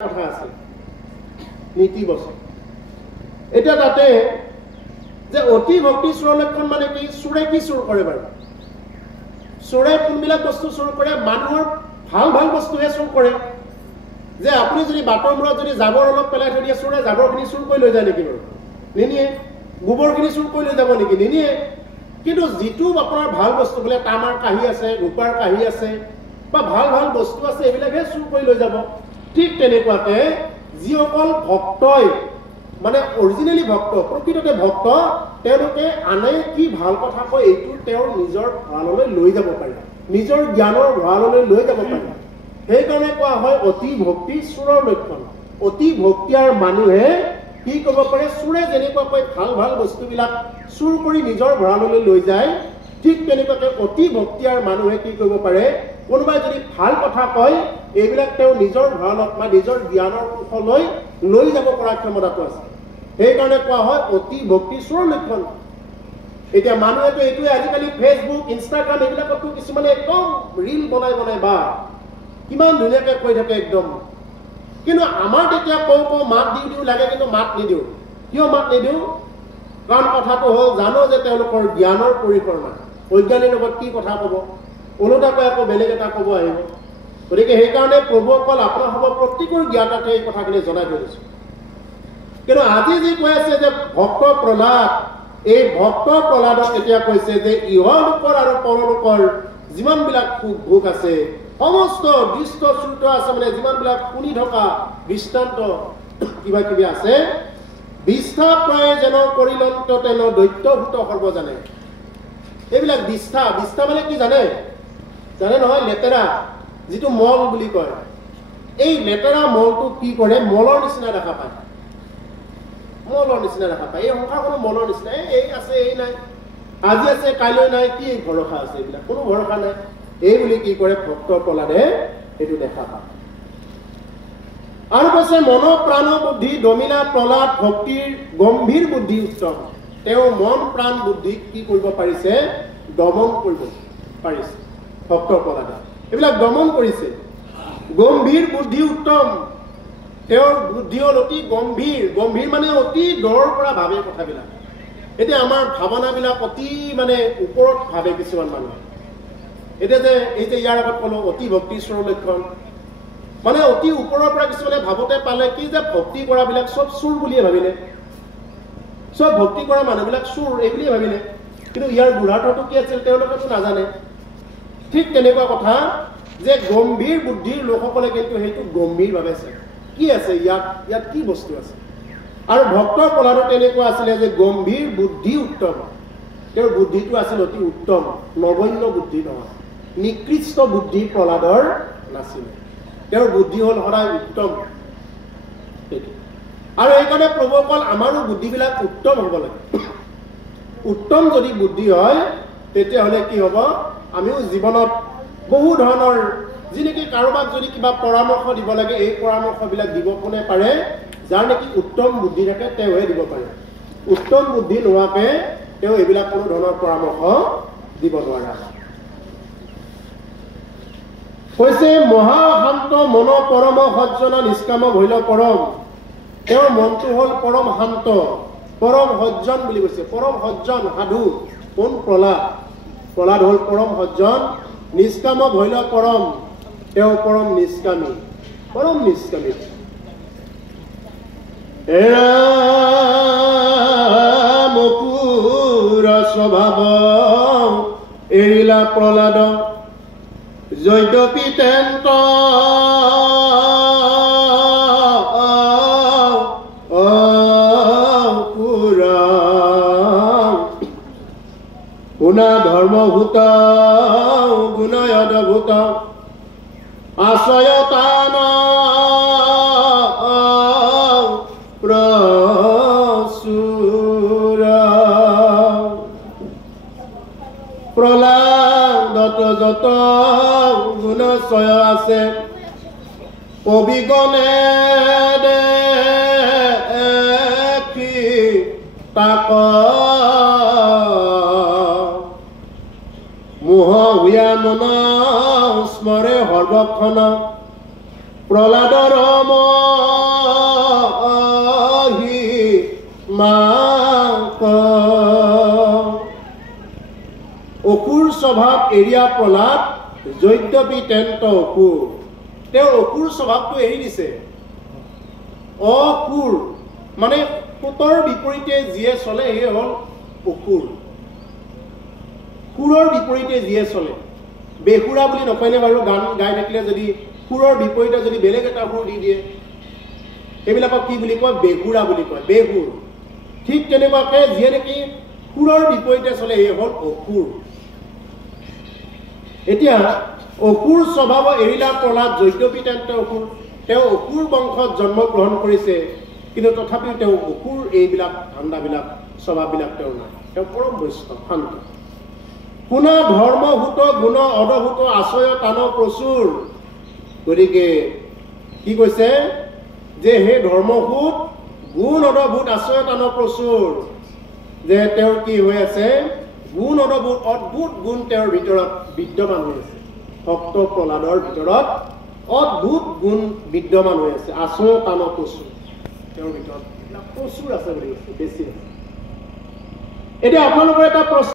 কথা আছে নীতি বচন এটা তাতে যে অতি ভক্তি চোৰ লক্ষণ মানে কি চোৰে কি চোৰ কৰে বাৰু চোৰে কোনবিলাক বস্তু চোৰ কৰে মানুহৰ ভাল ভাল বস্তুহে চোৰ কৰে যে আপুনি যদি বাটৰ মূৰত যদি জাবৰ অলপ পেলাই থৈ দিয়ে চোৰে জাবৰখিনি চোৰ কৰি লৈ যায় নেকি বাৰু নিনিয়ে গোবৰখিনি চোৰ কৰি লৈ যাব নেকি নিনিয়ে কিন্তু যিটো আপোনাৰ ভাল বস্তু বোলে তামাৰ কাঁহী আছে ৰূপাৰ কাঁহী আছে বা ভাল ভাল বস্তু আছে এইবিলাকহে চোৰ কৰি লৈ যাব ঠিক তেনেকুৱাকে যিসকল ভক্তই মানে অৰিজিনেলি ভক্ত প্ৰকৃততে ভক্ত তেওঁলোকে আনে কি ভাল কথা কয় এইটো তেওঁৰ নিজৰ ভঁৰাললৈ লৈ যাব পাৰে নিজৰ জ্ঞানৰ ভঁৰাললৈ লৈ যাব পাৰে সেইকাৰণে কোৱা হয় অতি ভক্তি চোৰৰ লক্ষণ অতি ভক্তিয়াৰ মানুহে কি ক'ব পাৰে চোৰে যেনেকুৱাকৈ ভাল ভাল বস্তুবিলাক চুৰ কৰি নিজৰ ভঁৰাললৈ লৈ যায় ঠিক তেনেকুৱাকৈ অতি ভক্তিয়াৰ মানুহে কি কৰিব পাৰে কোনোবাই যদি ভাল কথা কয় এইবিলাক তেওঁ নিজৰ ভঁৰালত বা নিজৰ জ্ঞানৰ কোষলৈ লৈ যাব পৰা ক্ষমতাটো আছে সেইকাৰণে কোৱা হয় অতি ভক্তি চোৰৰ লক্ষণ এতিয়া মানুহেতো এইটোৱে আজিকালি ফেচবুক ইনষ্টাগ্ৰাম এইবিলাকতো কিছুমানে একদম ৰীল বনাই বনাই বা কিমান ধুনীয়াকৈ কৈ থাকে একদম কিন্তু আমাৰ তেতিয়া কওঁ মাত দিও লাগে কিন্তু মাত নিদিওঁ কিয় মাত নিদিওঁ কাৰণ কথাটো হ'ল জানো যে তেওঁলোকৰ জ্ঞানৰ পৰিসৰ নাই বৈজ্ঞানিক লগত কি কথা ক'ব ওলোটাকৈ আকৌ বেলেগ এটা ক'ব আহিব গতিকে সেইকাৰণে প্ৰভুসকল আপোনাৰ হ'ব প্ৰত্যেকৰ জ্ঞাতাতে এই কথাখিনি জনাই থৈ দিছোঁ কিন্তু আজি যি কৈ আছে যে ভক্ত প্ৰহ্লাদ এই ভক্ত প্ৰহ্লাদক এতিয়া কৈছে যে ইহলোকৰ আৰু পৰলোকৰ যিমানবিলাক সুখ ভোগ আছে সমস্ত দৃষ্ট শ্ৰুত আছে মানে যিমানবিলাক শুনি থকা দৃষ্টান্ত কিবা কিবি আছে বিষ্ঠা প্ৰায় যেন কৰিলন্ত তেন দৈত্যভূত সৰ্বজানে এইবিলাক বিষ্ঠা মানে কি জানে নহয় লেতেৰা যিটো মল বুলি কয় এই লেতেৰা মলটো কি কৰে মলৰ নিচিনা দেখা পায় এই সংসাৰখনো মলৰ নিচিনা এই আছে এই নাই আজি আছে কাইলৈ নাই কি ভৰসা আছে এইবিলাক কোনো ভৰসা নাই এই বুলি কি কৰে ভক্ত প্ৰহ্লাদে এইটো দেখা পায় আৰু কৈছে মন প্ৰাণ বুদ্ধি দমিলা প্ৰহ্লাদ ভক্তিৰ গম্ভীৰ বুদ্ধি উত্তম তেওঁ মন প্ৰাণ বুদ্ধি কি কৰিব পাৰিছে দমন কৰিব পাৰিছে ভক্ত প্ৰহ্লাদে এইবিলাক দমন কৰিছে গম্ভীৰ বুদ্ধি উত্তম তেওঁৰ বুদ্ধি হ'ল অতি গম্ভীৰ মানে অতি দৰৰ পৰা ভাবে কথাবিলাক এতিয়া আমাৰ ভাৱনাবিলাক অতি মানে ওপৰত ভাবে কিছুমান মানুহে এতিয়া যে এই যে ইয়াৰ আগত ক'লো অতি ভক্তি চোৰৰ লক্ষণ মানে অতি ওপৰৰ পৰা কিছুমানে ভাবতে পালে কি যে ভক্তি কৰাবিলাক চব চোৰ বুলিয়ে ভাবিলে চব ভক্তি কৰা মানুহবিলাক চোৰ এই বুলিয়ে ভাবিলে কিন্তু ইয়াৰ গুঢ়াৰ্থটো কি আছিল তেওঁলোকেতো নাজানে ঠিক তেনেকুৱা কথা যে গম্ভীৰ বুদ্ধিৰ লোকসকলে কিন্তু সেইটো গম্ভীৰভাৱে চায় কি আছে ইয়াত কি বস্তু আছে আৰু ভক্ত প্ৰহ্লাদৰ তেনেকুৱা আছিলে যে গম্ভীৰ বুদ্ধি উত্তম তেওঁৰ বুদ্ধিটো আছিল অতি উত্তম নগণ্য বুদ্ধি নহয় নিকৃষ্ট বুদ্ধি প্ৰহ্লাদৰ নাছিলে তেওঁৰ বুদ্ধি হ'ল সদায় উত্তম আৰু এইকাৰণে প্ৰভুসকল আমাৰো বুদ্ধিবিলাক উত্তম হ'ব লাগে উত্তম যদি বুদ্ধি হয় তেতিয়াহ'লে কি হ'ব আমিও জীৱনত বহু ধৰণৰ যি নেকি কাৰোবাক যদি কিবা পৰামৰ্শ দিব লাগে এই পৰামৰ্শবিলাক দিব কোনে পাৰে যাৰ নেকি উত্তম বুদ্ধি থাকে তেওঁহে দিব পাৰে উত্তম বুদ্ধি নোহোৱাকৈ তেওঁ এইবিলাক কোনো ধৰণৰ পৰামৰ্শ দিব নোৱাৰে কৈছে মহাশান্ত মন পৰম সজ্জন নিষ্কাম ভৈল পৰম তেওঁৰ মনটো হ'ল পৰম শান্ত পৰম সজ্জন বুলি কৈছে পৰম সজ্জন সাধু কোন প্ৰহ্লাদ হ'ল পৰম সজ্জন নিষ্কাম ভৈল পৰম তেওঁ পৰম নিষ্কামী মকুৰ স্বভাৱ এৰিলা প্ৰহ্লাদ যদ্যপি তেন্ত গুণা ধৰ্মভূত গুণয়দভূত আশ্ৰয়তান প্ৰচুৰ প্ৰহ্লাদত যত গুণচয় আছে অবিগণে দেখি তাক মোহ হুয়া মন স্মৰে সৰ্বক্ষণ প্ৰহ্লাদৰ মন এৰিয়া প্ৰহ্লাদ যদ্যপি তেন্ত অসুৰ তেওঁ অসুৰ স্বভাৱটো এৰি দিছে অসুৰ মানে পুতৰ বিপৰীতে যিয়ে চলে সেয়ে হ'ল অসুৰ সুৰৰ বিপৰীতে যিয়ে চলে বেসুৰা বুলি নকয়নে বাৰু গান গাই থাকিলে যদি সুৰৰ বিপৰীতে যদি বেলেগ এটা সুৰ দি দিয়ে এইবিলাকক কি বুলি কয় বেসুৰা বুলি কয় বেসুৰ ঠিক তেনেকুৱাকৈ যিয়ে নেকি সুৰৰ বিপৰীতে চলে সেয়ে হ'ল অসুৰ এতিয়া অসুৰ স্বভাৱ এৰিলা প্ৰহ্লাদ যদ্যপি তেন্ত অসুৰ তেওঁ অসুৰ বংশত জন্মগ্ৰহণ কৰিছে কিন্তু তথাপিও তেওঁ অসুৰ এইবিলাক ধান্দাবিলাক স্বভাৱবিলাক তেওঁৰ নাই তেওঁ পৰম বৈষ্ণৱ শান্ত পুনা ধৰ্মভূত গুণ অদভূত আশ্ৰয় টান প্ৰচুৰ গতিকে কি কৈছে যে সেই ধৰ্মভূত গুণ অদভূত আশ্ৰয় টান প্ৰচুৰ যে তেওঁৰ কি হৈ আছে গুণ অদভূত অদ্ভুত গুণ তেওঁৰ ভিতৰত বিদ্যমান হৈ আছে ভক্ত প্ৰহ্লাদৰ ভিতৰত অদ্ভুত গুণ বিদ্যমান হৈ আছে আশ্ৰয় টান প্ৰচুৰ তেওঁৰ ভিতৰত প্ৰচুৰ আছে বুলি কৈছে বেছি আছে এতিয়া আপোনালোকৰ এটা প্ৰশ্ন